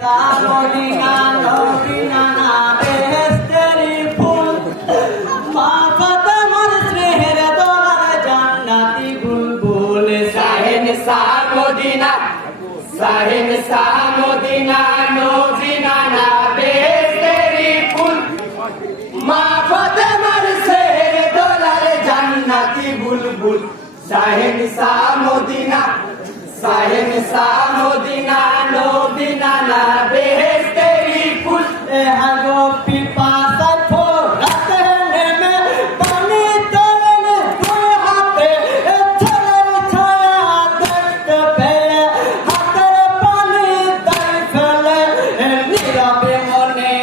Medina নবীনা না বেহেশতেরি ফুল মা ফাতেমার স্নেহের দোলার জান্নাতি বুলবুল শাহেনশা মদিনা শাহেনশা মদিনা নবীনা না বেহেশতেরি ফুল মা ফাতেমার স্নেহের দোলার জান্নাতি বুলবুল শাহেনশা মদিনা শাহেনশা মদিনা নবীনা না বেহেশতেরি ফুল হাগো পিপাসা ফোরাতে নেমে পানি তোলেন দুই হাতে ছেলের ছায়া দেখতে পেয়ে হাতের পানি তাই ফেলে নীরবে মনে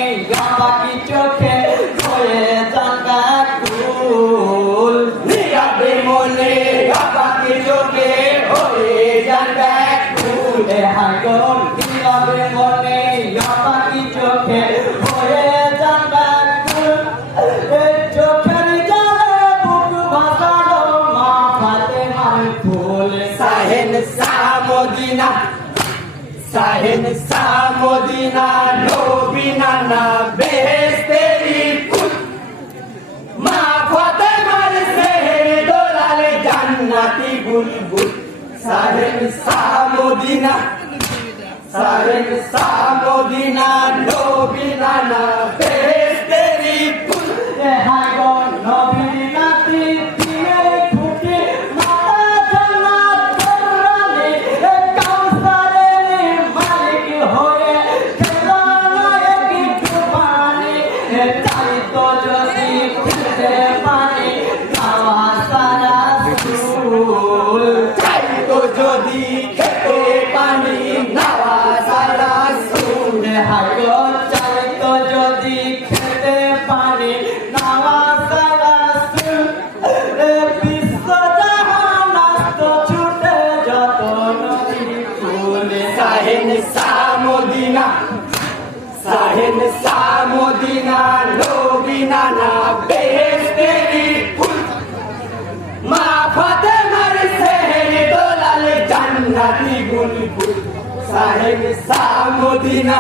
বাকি চোখে হয়ে জানবা কুল নীরবে মনে বাকি চোখে হয়ে জানবা কুল হাগো নীরবে মনে বাকি চোখে হয়ে জানবা কুল চোখের জলে বুক ভাসালো মা ফাতেমার ফুল শাহেনশা মদিনা শাহেনশা মদিনা নবীনা না বেহেশতেরি ফুল মা ফাতেমার স্নেহের দোলালে জান্নাতি বুলবুল শাহেনশা মদিনা শাহেনশা মদিনা নবীনা না বেহেশতেরি ফুল হাগো নবীর নাতি দিনের খুঁটি মাতা জান্নাত রানী কাউসারের মালিক হয়ে খেলা একটু পানি চাইতো যদি খেতে পানি খাওয়া সারা সুল চাইতো যদি খেতে পানি নাওয়া সারা সুল হাগো চাইতো যদি খেতে পানি নাওয়া সারা সুল বিশ্ব জাহান আস্ত ছুটে যত নদী ফুলে শাহেনশা মদিনা শাহেনশা মদিনা নবীনা না বেহেশতেরি ফুল মা ফাতেমার স্নেহের দোলাল জান্নাতি বুলবুল শাহেনশা মদিনা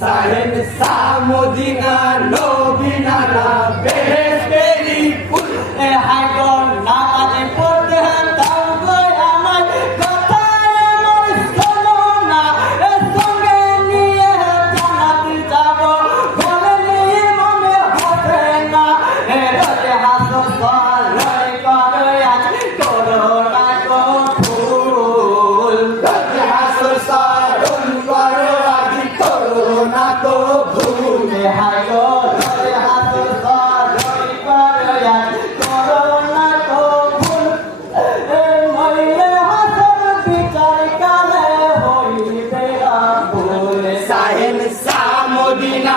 শাহেনশা মদিনা নবীনা না বেহেশতেরি ফুল হাগো নামাজে পড়তে দাও গো আমার কথায় আমার শোনো না সঙ্গে নিয়ে জান্নাতে যাব বলে নিয়ে মনে হবে না রোজে হাসো লড়াই করে আজ করো না গো ভুল হাসর সারণ করো আজ করো না তো ভুল হাগো রোজে হাসো লড়াই করে আজ করো না গো ভুল মরিলে হাসর বিচার কালে হইবে ভুল শাহেনশা মদিনা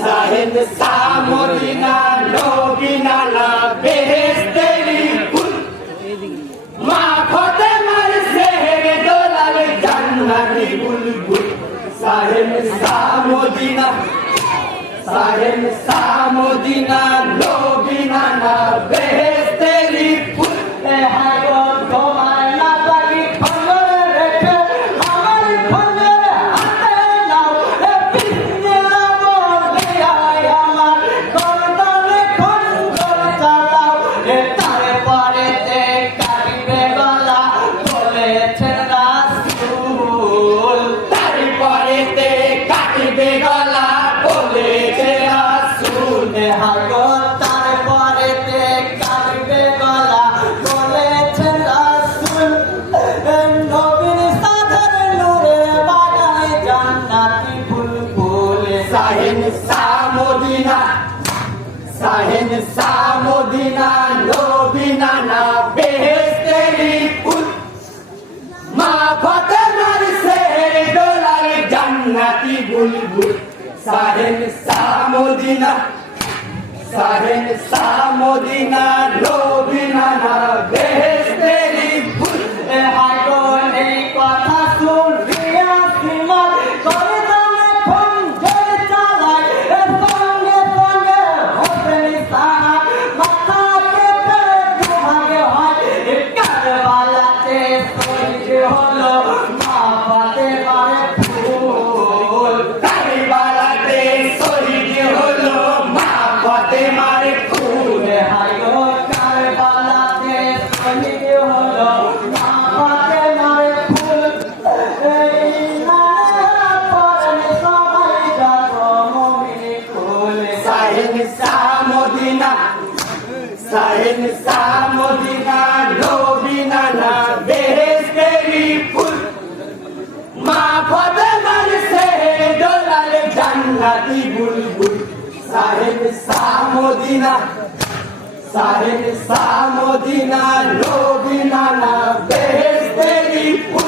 শাহেনশা মদিনা নবীনা না বেহেশতেরি ফুল মা ফাতেমার স্নেহের দোলাল জান্নাতি বুলবুল শাহেনশা মদিনা শাহেনশা মদিনা নবীনা না বেহেশতেরি ফুল হাগো তোমার না লাগি খবর রেখে আমার খবর হাতে নাও বিষ্ণু বলে আয় আমার করদানে খন্দর চালাও তারপরে কাটিবে গলা বলেছেন রাসূল তারপরেতে কাটিবে গলা বলেছে রাসূল হাগো তারপরে কাটবে গলা বলেছেন রাসূল নবীর সাদের নূরে বাগানে জান্নাতি বুলবুল শাহেনশা মদিনা শাহেনশা মদিনা নবীনা না বেহেশতেরি ফুল মা ফাতেমার স্নেহের দোলাল জান্নাতি বুলবুল শাহেনশা মদিনা শাহেনশা মদিনা নবীনা না বেহেশতেরি ফুল হাগো এই কথা শুনিয়া সীমার করদানে খঞ্জর চালায় সঙ্গে সঙ্গে হোসেন সাহা মাথা কেটে দুভাগে হয় কারবালাতে শহীদ হলো মা ফাতেমার ফুল साहिन सा मदीना नबी नाना बेहेस्तेरी फूल माँ फातिमा से डोलाले जन्नती बुलबुल साहिन सा मदीना नबी नाना बेहेस्तेरी फूल